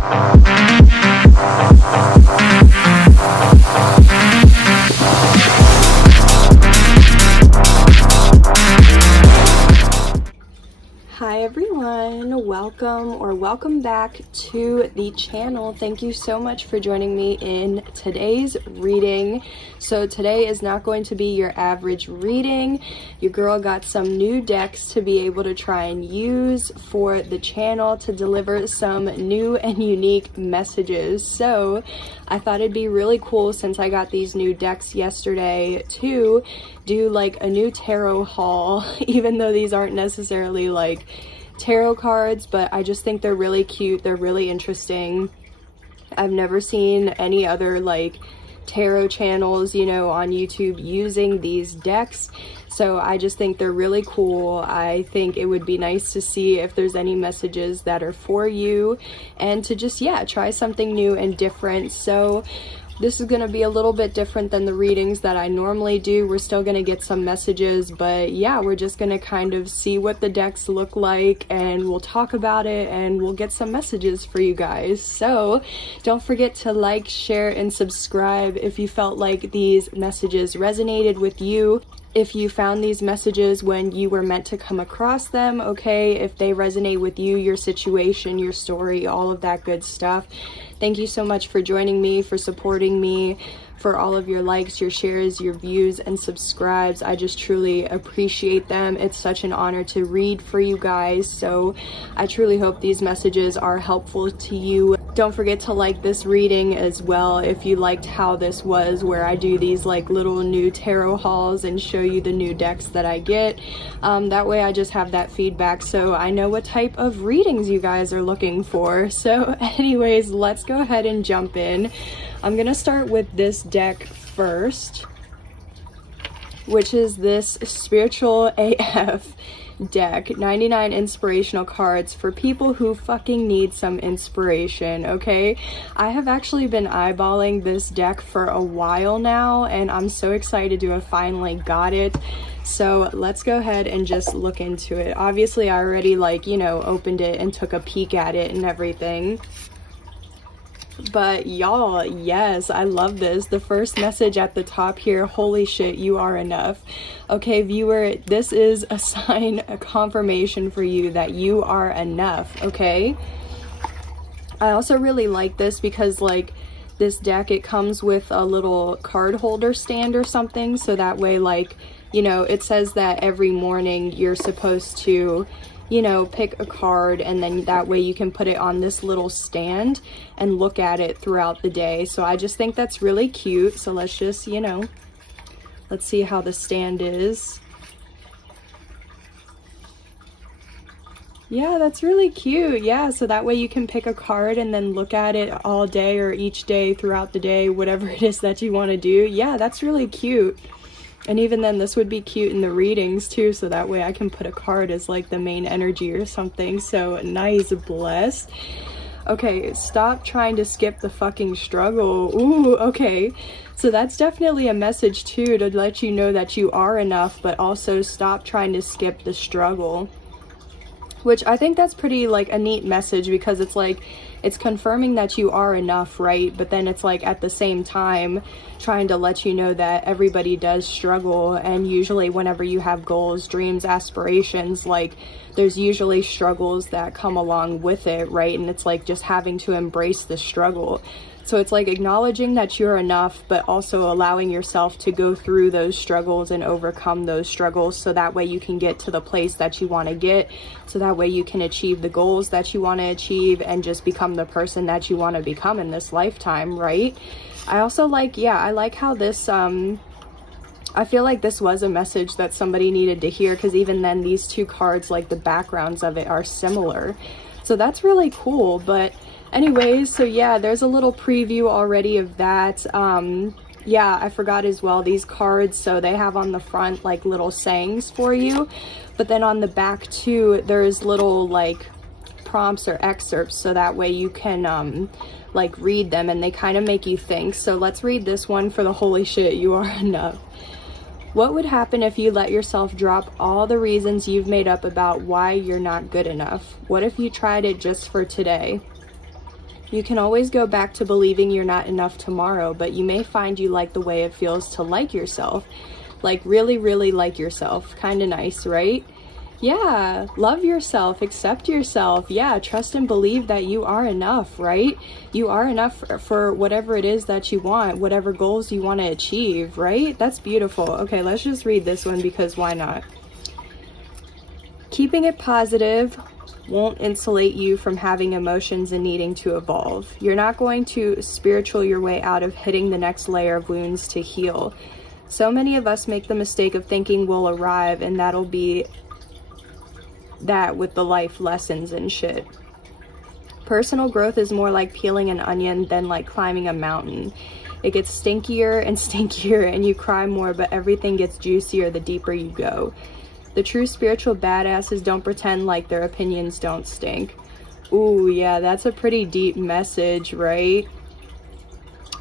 Hi everyone, welcome back to the channel. Thank you so much for joining me in today's reading. So today is not going to be your average reading. Your girl got some new decks to be able to try and use for the channel to deliver some new and unique messages. So I thought it'd be really cool, since I got these new decks yesterday, to do like a new tarot haul, even though these aren't necessarily like tarot cards, but I just think they're really cute. They're really interesting. I've never seen any other like tarot channels, you know, on YouTube using these decks, so I just think they're really cool. I think it would be nice to see if there's any messages that are for you, and to just, yeah, try something new and different. So this is going to be a little bit different than the readings that I normally do. We're still going to get some messages, but yeah, we're just going to kind of see what the decks look like, and we'll talk about it, and we'll get some messages for you guys. So don't forget to like, share, and subscribe if you felt like these messages resonated with you. If you found these messages when you were meant to come across them, okay? If they resonate with you, your situation, your story, all of that good stuff. Thank you so much for joining me, for supporting me, for all of your likes, your shares, your views, and subscribes. I just truly appreciate them. It's such an honor to read for you guys, so I truly hope these messages are helpful to you. Don't forget to like this reading as well if you liked how this was, where I do these like little new tarot hauls and show you the new decks that I get. That way I just have that feedback, so I know what type of readings you guys are looking for. So anyways, let's go ahead and jump in. I'm gonna start with this deck first, which is this Spiritual AF deck. 99 inspirational cards for people who fucking need some inspiration, okay? I have actually been eyeballing this deck for a while now, and I'm so excited to have finally got it. So let's go ahead and just look into it. Obviously I already, like, you know, opened it and took a peek at it and everything. But y'all, yes, I love this. The first message at the top here, holy shit, you are enough. Okay, viewer, this is a sign, a confirmation for you that you are enough, okay? I also really like this because, like, this deck, it comes with a little card holder stand or something, so that way, like, you know, it says that every morning you're supposed to, you know, pick a card, and then that way you can put it on this little stand and look at it throughout the day. So I just think that's really cute. So let's just, you know, let's see how the stand is. Yeah, that's really cute. Yeah, so that way you can pick a card and then look at it all day, or each day throughout the day, whatever it is that you want to do. Yeah, that's really cute. And even then, this would be cute in the readings too, so that way I can put a card as like the main energy or something. So nice, blessed. Okay, stop trying to skip the fucking struggle. Ooh, okay. So that's definitely a message too, to let you know that you are enough, but also stop trying to skip the struggle. Which I think that's pretty like a neat message, because it's like, it's confirming that you are enough, right? But then it's like at the same time trying to let you know that everybody does struggle, and usually whenever you have goals, dreams, aspirations, like there's usually struggles that come along with it, right? And it's like just having to embrace the struggle. So it's like acknowledging that you're enough, but also allowing yourself to go through those struggles and overcome those struggles, so that way you can get to the place that you want to get, so that way you can achieve the goals that you want to achieve and just become the person that you want to become in this lifetime, right? I also like, yeah, I like how this, I feel like this was a message that somebody needed to hear, because even then these two cards, like the backgrounds of it are similar. So that's really cool. But anyways, so yeah, there's a little preview already of that. Yeah, I forgot as well, these cards, so they have on the front like little sayings for you, but then on the back too, there's little like prompts or excerpts, so that way you can like read them, and they kind of make you think. So let's read this one for the holy shit, you are enough. What would happen if you let yourself drop all the reasons you've made up about why you're not good enough? What if you tried it just for today? You can always go back to believing you're not enough tomorrow, but you may find you like the way it feels to like yourself. Like really, really like yourself. Kind of nice, right? Yeah, love yourself, accept yourself. Yeah, trust and believe that you are enough, right? You are enough for whatever it is that you want, whatever goals you want to achieve, right? That's beautiful. Okay, let's just read this one because why not? Keeping it positive won't insulate you from having emotions and needing to evolve. You're not going to spiritual your way out of hitting the next layer of wounds to heal. So many of us make the mistake of thinking we'll arrive and that'll be that with the life lessons and shit. Personal growth is more like peeling an onion than like climbing a mountain. It gets stinkier and stinkier and you cry more, but everything gets juicier the deeper you go. The true spiritual badasses don't pretend like their opinions don't stink. Ooh, yeah, that's a pretty deep message, right?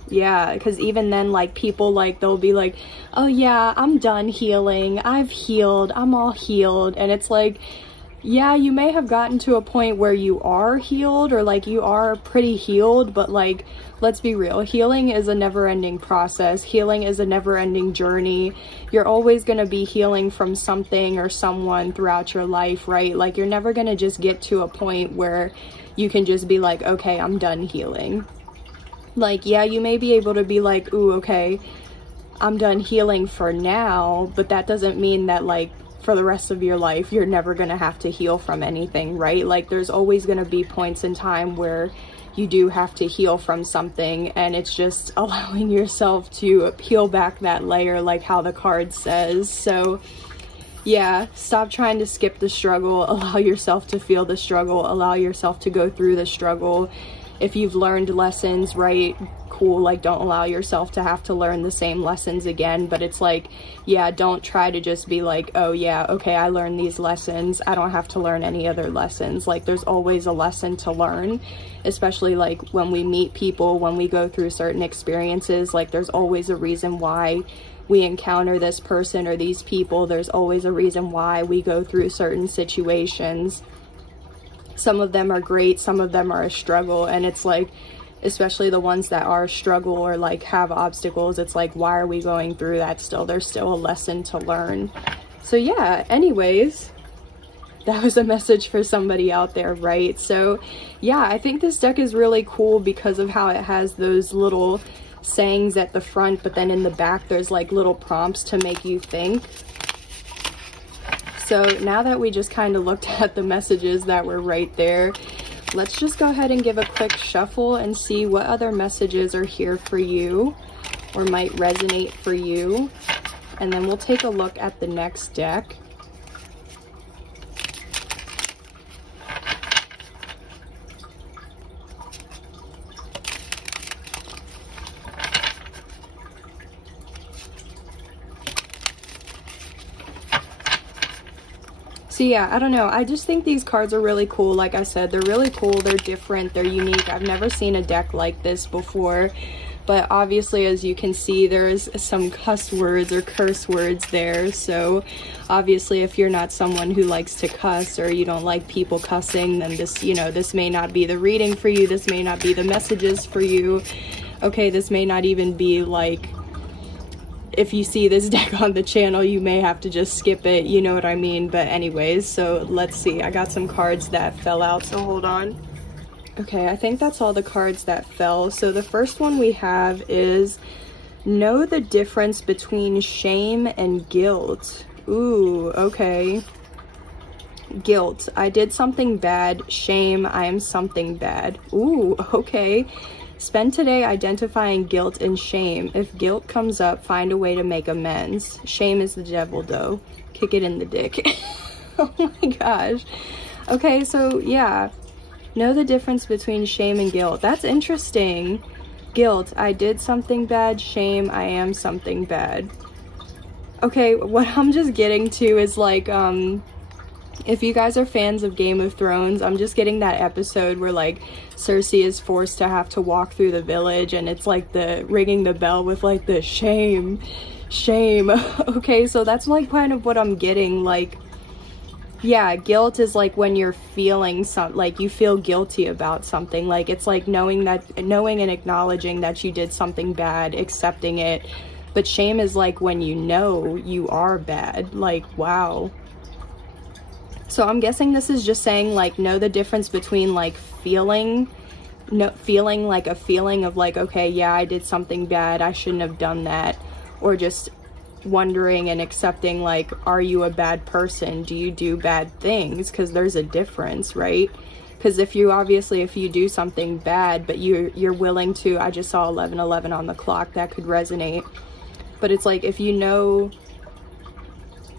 Yeah, because even then, like, people, like, they'll be like, oh yeah, I'm done healing. I've healed. I'm all healed. And it's like, yeah, you may have gotten to a point where you are healed or like you are pretty healed, but like, let's be real, healing is a never-ending process. Healing is a never-ending journey. You're always going to be healing from something or someone throughout your life, right? Like, you're never going to just get to a point where you can just be like, okay, I'm done healing. Like, yeah, you may be able to be like, ooh, okay, I'm done healing for now, but that doesn't mean that like for the rest of your life you're never going to have to heal from anything, right? Like, there's always going to be points in time where you do have to heal from something, and it's just allowing yourself to peel back that layer, like how the card says. So yeah, stop trying to skip the struggle. Allow yourself to feel the struggle. Allow yourself to go through the struggle. If you've learned lessons, right, cool, like, don't allow yourself to have to learn the same lessons again. But it's like, yeah, don't try to just be like, oh yeah, okay, I learned these lessons, I don't have to learn any other lessons. Like, there's always a lesson to learn, especially like when we meet people, when we go through certain experiences. Like, there's always a reason why we encounter this person or these people. There's always a reason why we go through certain situations. Some of them are great, some of them are a struggle, and it's like, especially the ones that are a struggle or like have obstacles, it's like, why are we going through that still? There's still a lesson to learn. So yeah, anyways, that was a message for somebody out there, right? So yeah, I think this deck is really cool because of how it has those little sayings at the front, but then in the back there's like little prompts to make you think. So now that we just kind of looked at the messages that were right there, let's just go ahead and give a quick shuffle and see what other messages are here for you or might resonate for you. And then we'll take a look at the next deck. So yeah, I don't know. I just think these cards are really cool. Like I said, they're really cool. They're different. They're unique. I've never seen a deck like this before. But obviously, as you can see, there's some cuss words or curse words there. So obviously, if you're not someone who likes to cuss or you don't like people cussing, then this, you know, this may not be the reading for you. This may not be the messages for you. Okay, this may not even be like, if you see this deck on the channel, you may have to just skip it, you know what I mean? But anyways, so let's see. I got some cards that fell out, so hold on. Okay, I think that's all the cards that fell. So the first one we have is know the difference between shame and guilt. Ooh, okay. Guilt. I did something bad. Shame. I am something bad. Ooh, okay. Spend today identifying guilt and shame. If guilt comes up, find a way to make amends. Shame is the devil, though. Kick it in the dick. Oh my gosh. Okay, so yeah. Know the difference between shame and guilt. That's interesting. Guilt. I did something bad. Shame. I am something bad. Okay, what I'm just getting to is like, if you guys are fans of Game of Thrones, I'm just getting that episode where like Cersei is forced to have to walk through the village and it's like the ringing the bell with like the shame. Okay, so that's like kind of what I'm getting. Like, Yeah, guilt is like when you're feeling like you feel guilty about something. Like it's like knowing and acknowledging that you did something bad, accepting it. But shame is like when you know you are bad. Like, wow. So I'm guessing this is just saying like know the difference between like feeling like a feeling of like, okay, yeah, I did something bad, I shouldn't have done that, or just wondering and accepting like, are you a bad person? Do you do bad things? Because there's a difference, right? Because if you do something bad but you're willing to, I just saw 11:11 on the clock, that could resonate. But it's like, if you know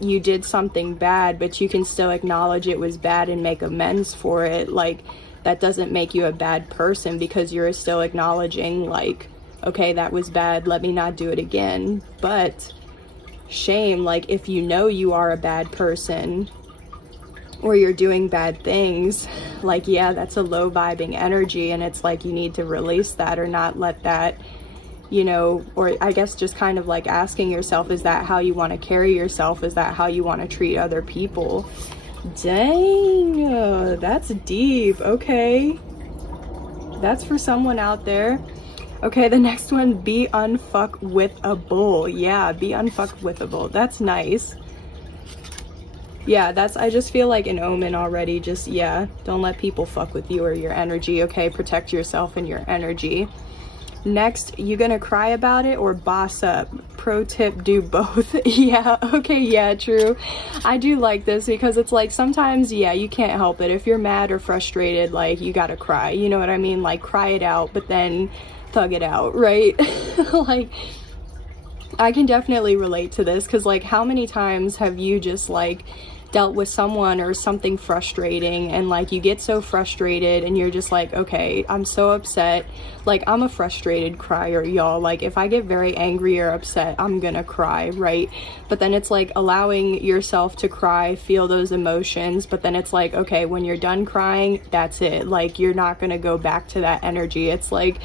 you did something bad but you can still acknowledge it was bad and make amends for it, like that doesn't make you a bad person, because you're still acknowledging like, okay, that was bad, let me not do it again. But shame, like if you know you are a bad person or you're doing bad things, like, yeah, that's a low vibing energy, and it's like you need to release that or not let that, you know, or I guess just kind of like asking yourself, is that how you want to carry yourself? Is that how you want to treat other people? Dang, that's deep. Okay, that's for someone out there. Okay, the next one, be unfuckwithable. Yeah, be unfuckwithable. That's nice. Yeah, that's, I just feel like an omen already. Just, yeah, don't let people fuck with you or your energy. Okay, protect yourself and your energy. Next, you gonna cry about it or boss up? Pro tip, do both. Yeah, okay, yeah, true. I do like this because it's like sometimes, yeah, you can't help it. If you're mad or frustrated, like you gotta cry, you know what I mean? Like cry it out, but then thug it out, right? Like I can definitely relate to this, because like how many times have you just like dealt with someone or something frustrating, and like you get so frustrated and you're just like, okay, I'm so upset. Like I'm a frustrated crier, y'all. Like if I get very angry or upset, I'm gonna cry, right? But then it's like allowing yourself to cry, feel those emotions, but then it's like, okay, when you're done crying, that's it. Like you're not gonna go back to that energy. It's like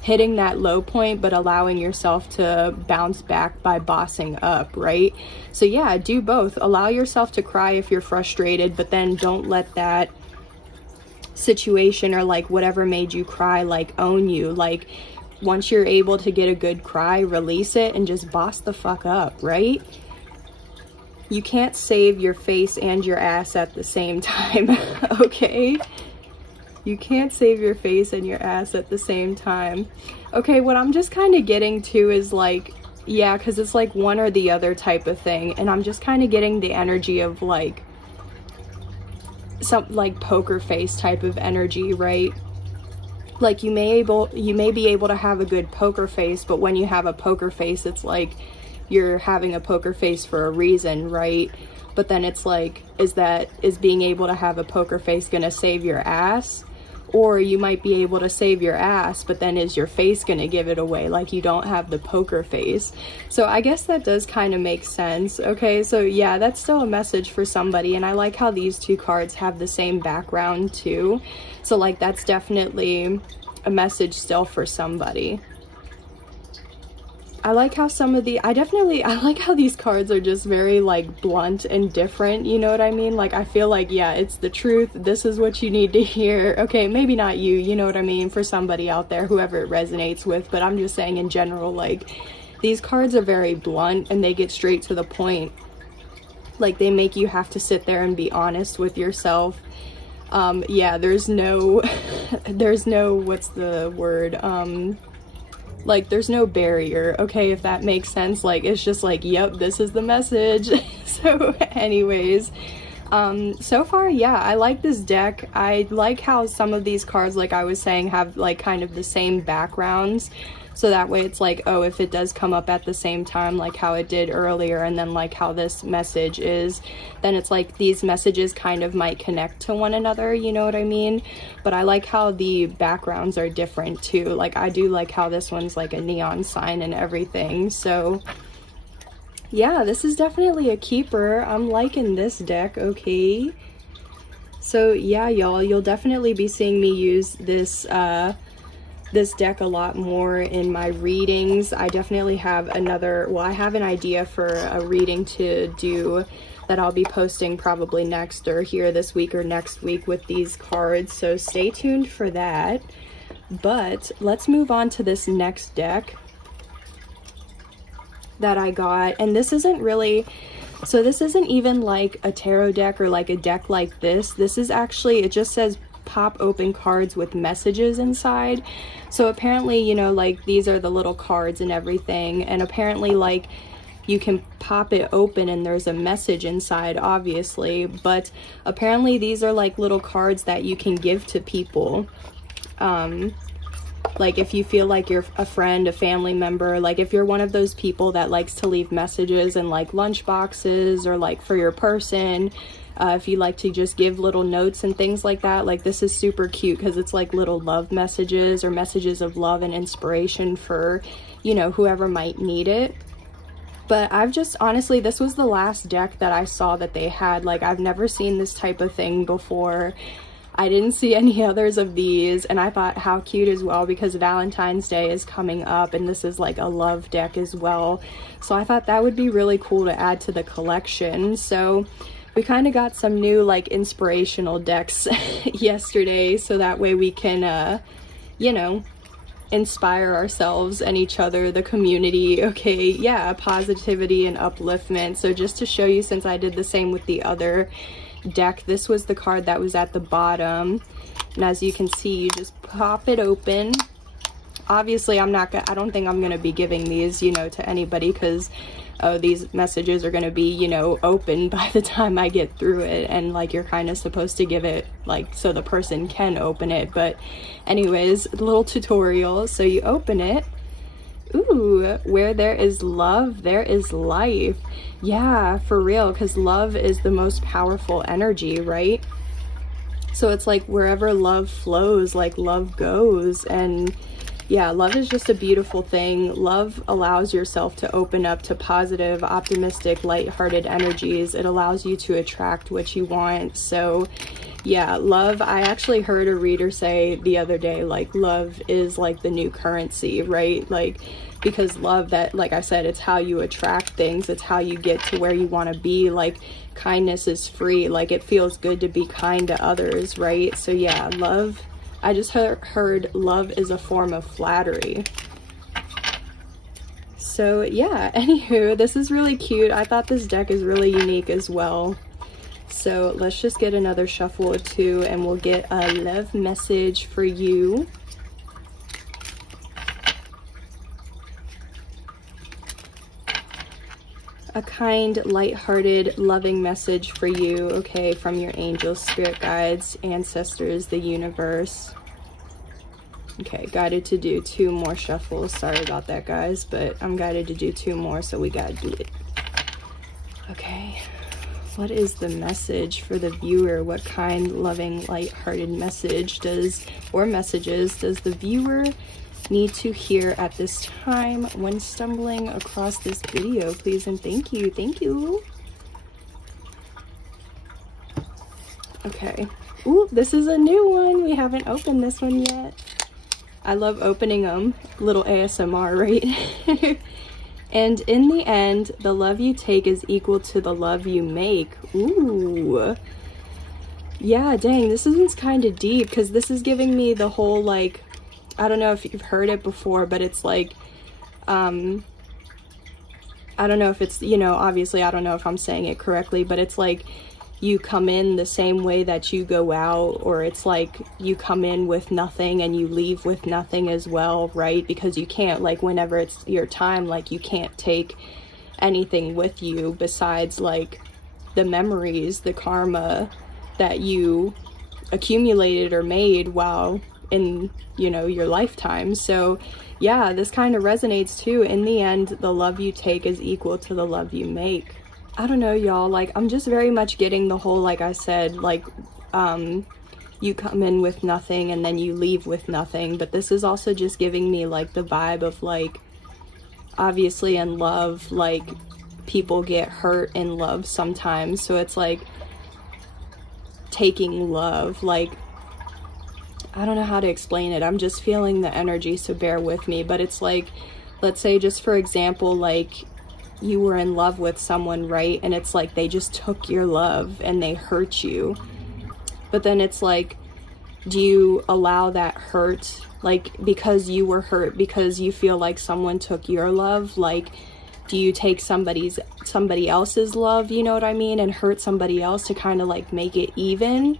hitting that low point, but allowing yourself to bounce back by bossing up, right? So yeah, do both. Allow yourself to cry if you're frustrated, but then don't let that situation or like whatever made you cry like own you. Like once you're able to get a good cry, release it and just boss the fuck up, right? You can't save your face and your ass at the same time. Okay, you can't save your face and your ass at the same time. Okay, what I'm just kind of getting to is like, yeah, because it's like one or the other type of thing, and I'm just kind of getting the energy of like some like poker face type of energy, right? Like you may be able to have a good poker face, but when you have a poker face, it's like you're having a poker face for a reason, right? But then it's like, is being able to have a poker face gonna save your ass? Or you might be able to save your ass, but then is your face gonna give it away? Like you don't have the poker face. So I guess that does kind of make sense. Okay, so yeah, that's still a message for somebody, and I like how these two cards have the same background too. So like that's definitely a message still for somebody. I like how I like how these cards are just very like blunt and different, you know what I mean? Like I feel like, yeah, it's the truth, this is what you need to hear. Okay, maybe not you know what I mean, for somebody out there, whoever it resonates with, but I'm just saying in general, like these cards are very blunt and they get straight to the point. Like they make you have to sit there and be honest with yourself. Yeah, there's no what's the word, like there's no barrier, okay, if that makes sense. Like it's just like, yep, this is the message. So anyways, so far, yeah, I like this deck. I like how some of these cards, like I was saying, have like kind of the same backgrounds, so that way it's like, oh, if it does come up at the same time, like how it did earlier, and then like how this message is, then it's like these messages kind of might connect to one another, you know what I mean? But I like how the backgrounds are different too. Like I do like how this one's like a neon sign and everything. So yeah, this is definitely a keeper. I'm liking this deck, okay? So yeah, y'all, you'll definitely be seeing me use this this deck a lot more in my readings. I definitely have another, well, I have an idea for a reading to do that I'll be posting probably next or here this week or next week with these cards, so stay tuned for that. But let's move on to this next deck that I got, and this isn't really, so this isn't even like a tarot deck or like a deck like this. This is actually, it just says pop open cards with messages inside. So apparently, you know, like these are the little cards and everything, and apparently like you can pop it open and there's a message inside, obviously, but apparently these are like little cards that you can give to people. Like if you feel like you're a friend, a family member, like if you're one of those people that likes to leave messages in like lunch boxes or like for your person, if you like to just give little notes and things like that, like this is super cute because it's like little love messages or messages of love and inspiration for, you know, whoever might need it. But I've just, honestly, this was the last deck that I saw that they had. Like, I've never seen this type of thing before. I didn't see any others of these, and I thought how cute as well because Valentine's Day is coming up and this is like a love deck as well. So I thought that would be really cool to add to the collection. So we kind of got some new like inspirational decks yesterday, so that way we can, you know, inspire ourselves and each other, the community. Okay, yeah, positivity and upliftment. So just to show you, since I did the same with the other deck, this was the card that was at the bottom, and as you can see, you just pop it open. Obviously I don't think I'm gonna be giving these, you know, to anybody because these messages are gonna be, you know, open by the time I get through it, and like you're kind of supposed to give it like so the person can open it. But anyways, a little tutorial. So you open it. Ooh, where there is love, there is life. Yeah, for real, because love is the most powerful energy, right? So it's like wherever love flows, like love goes. And yeah, love is just a beautiful thing. Love allows yourself to open up to positive, optimistic, lighthearted energies. It allows you to attract what you want. So yeah, love, I actually heard a reader say the other day, like love is like the new currency, right? Like, because love, that, like I said, it's how you attract things. It's how you get to where you want to be. Like kindness is free. Like it feels good to be kind to others, right? So yeah, love, I just heard love is a form of flattery. So yeah, anywho, this is really cute. I thought this deck is really unique as well. So let's just get another shuffle or two and we'll get a love message for you. A kind, lighthearted, loving message for you, okay, from your angels, spirit guides, ancestors, the universe. Okay, guided to do 2 more shuffles. Sorry about that, guys, but I'm guided to do 2 more, so we gotta do it. Okay, what is the message for the viewer? What kind, loving, lighthearted message messages does the viewer need to hear at this time when stumbling across this video? Please and thank you. Thank you. Okay. Ooh, this is a new one. We haven't opened this one yet. I love opening them. Little ASMR, right? And in the end, the love you take is equal to the love you make. Ooh. Yeah, dang, this one's kind of deep because this is giving me the whole, like, I don't know if you've heard it before, but it's like, I don't know if it's, you know, obviously I don't know if I'm saying it correctly, but it's like you come in the same way that you go out, or it's like you come in with nothing and you leave with nothing as well, right? Because you can't, like, whenever it's your time, like, you can't take anything with you besides, like, the memories, the karma that you accumulated or made while in, you know, your lifetime. So yeah, this kind of resonates too. In the end, the love you take is equal to the love you make. I don't know, y'all, like, I'm just very much getting the whole, like I said, like, you come in with nothing and then you leave with nothing. But this is also just giving me, like, the vibe of, like, obviously in love, like, people get hurt in love sometimes. So it's like taking love, like, I don't know how to explain it. I'm just feeling the energy, so bear with me. But it's like, let's say just for example, like you were in love with someone, right? And it's like they just took your love and they hurt you. But then it's like, do you allow that hurt, like because you were hurt, because you feel like someone took your love, like do you take somebody else's love, you know what I mean, and hurt somebody else to kind of like make it even?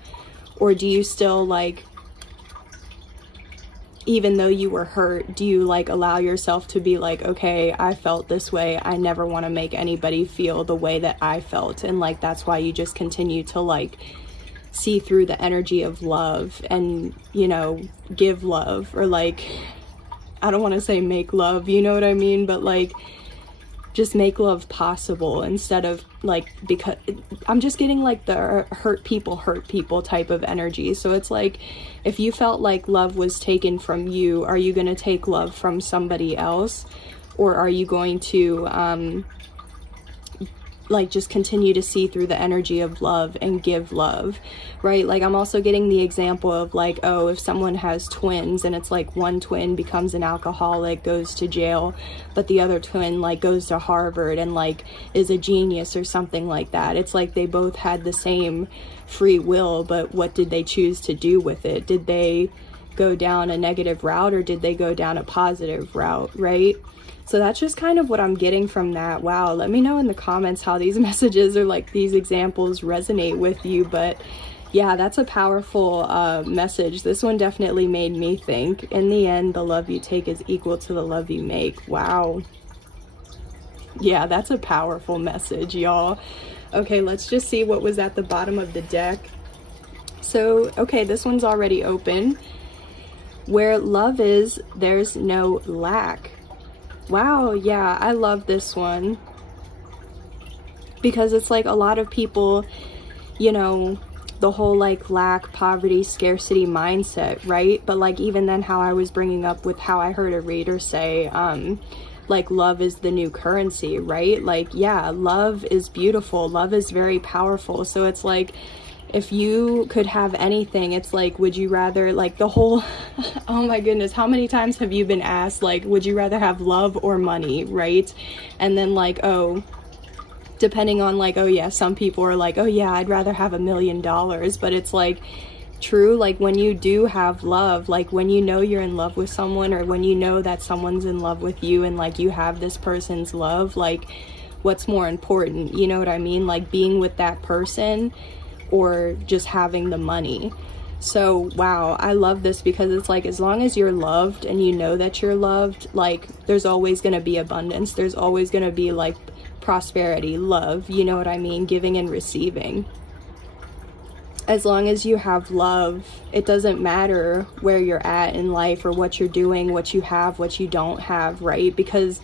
Or do you still like, even though you were hurt, do you like allow yourself to be like, okay, I felt this way, I never want to make anybody feel the way that I felt, and like that's why you just continue to like see through the energy of love and, you know, give love, or like, I don't want to say make love, you know what I mean, but like just make love possible instead of like, because I'm just getting like the hurt people type of energy. So it's like, if you felt like love was taken from you, are you going to take love from somebody else, or are you going to like just continue to see through the energy of love and give love, right? Like I'm also getting the example of like, oh, if someone has twins and it's like one twin becomes an alcoholic, goes to jail, but the other twin like goes to Harvard and like is a genius or something like that. It's like they both had the same free will, but what did they choose to do with it? Did they go down a negative route, or did they go down a positive route, right? So that's just kind of what I'm getting from that. Wow, let me know in the comments how these messages or like these examples resonate with you. But yeah, that's a powerful message. This one definitely made me think. In the end, the love you take is equal to the love you make. Wow. Yeah, that's a powerful message, y'all. Okay, let's just see what was at the bottom of the deck. So, okay, this one's already open. Where love is, there's no lack. Wow, yeah, I love this one, because it's like a lot of people, you know, the whole like lack, poverty, scarcity mindset, right? But like even then, how I was bringing up with how I heard a reader say, like love is the new currency, right? Like, yeah, love is beautiful, love is very powerful. So it's like, if you could have anything, it's like, would you rather, like the whole, oh my goodness, how many times have you been asked, like, would you rather have love or money, right? And then like, oh, depending on like, oh yeah, some people are like, oh yeah, I'd rather have $1 million. But it's like, true, like when you do have love, like when you know you're in love with someone, or when you know that someone's in love with you and like you have this person's love, like what's more important, you know what I mean? Like being with that person, or just having the money. So wow, I love this, because it's like, as long as you're loved and you know that you're loved, like there's always going to be abundance, there's always going to be like prosperity, love, you know what I mean, giving and receiving. As long as you have love, it doesn't matter where you're at in life or what you're doing, what you have, what you don't have, right? Because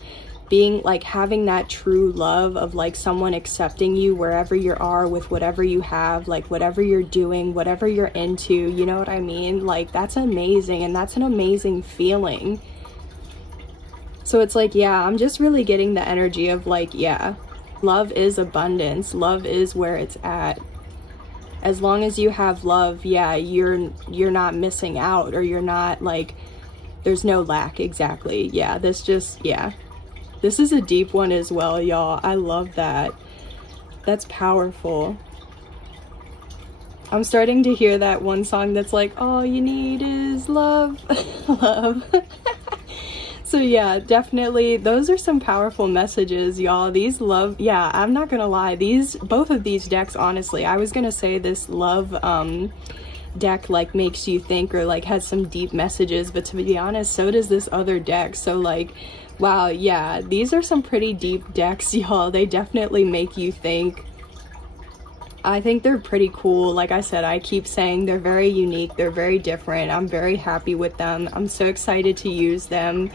being like, having that true love of like someone accepting you wherever you are with whatever you have, like whatever you're doing, whatever you're into, you know what I mean? Like that's amazing, and that's an amazing feeling. So it's like, yeah, I'm just really getting the energy of like, yeah, love is abundance, love is where it's at. As long as you have love, yeah, you're not missing out, or you're not like, there's no lack. Exactly. Yeah, this just, yeah. This is a deep one as well, y'all. I love that. That's powerful. I'm starting to hear that one song that's like, all you need is love. Love. So yeah, definitely, those are some powerful messages, y'all. These love, yeah, I'm not gonna lie, both of these decks, honestly, I was gonna say this love deck like makes you think, or like has some deep messages, but to be honest, so does this other deck. So like, wow, yeah, these are some pretty deep decks, y'all. They definitely make you think. I think they're pretty cool. Like I said, I keep saying they're very unique, they're very different. I'm very happy with them. I'm so excited to use them.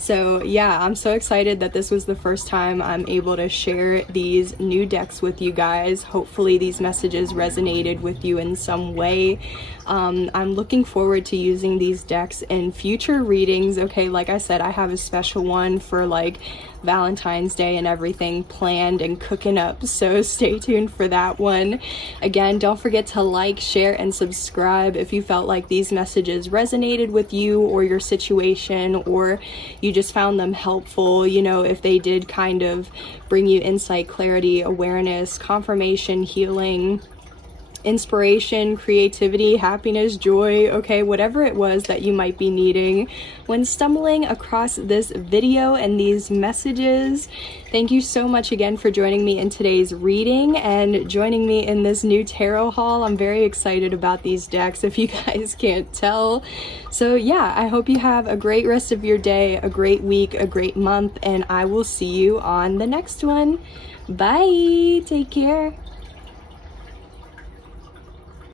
So yeah, I'm so excited that this was the first time I'm able to share these new decks with you guys. Hopefully these messages resonated with you in some way. I'm looking forward to using these decks in future readings. Okay, like I said, I have a special one for like Valentine's Day and everything planned and cooking up, so stay tuned for that one. Again, don't forget to like, share, and subscribe if you felt like these messages resonated with you or your situation, or you just found them helpful. You know, if they did kind of bring you insight, clarity, awareness, confirmation, healing, inspiration, creativity, happiness, joy, okay, whatever it was that you might be needing when stumbling across this video and these messages. Thank you so much again for joining me in today's reading and joining me in this new tarot haul. I'm very excited about these decks, if you guys can't tell. So yeah, I hope you have a great rest of your day, a great week, a great month, and I will see you on the next one. Bye, take care.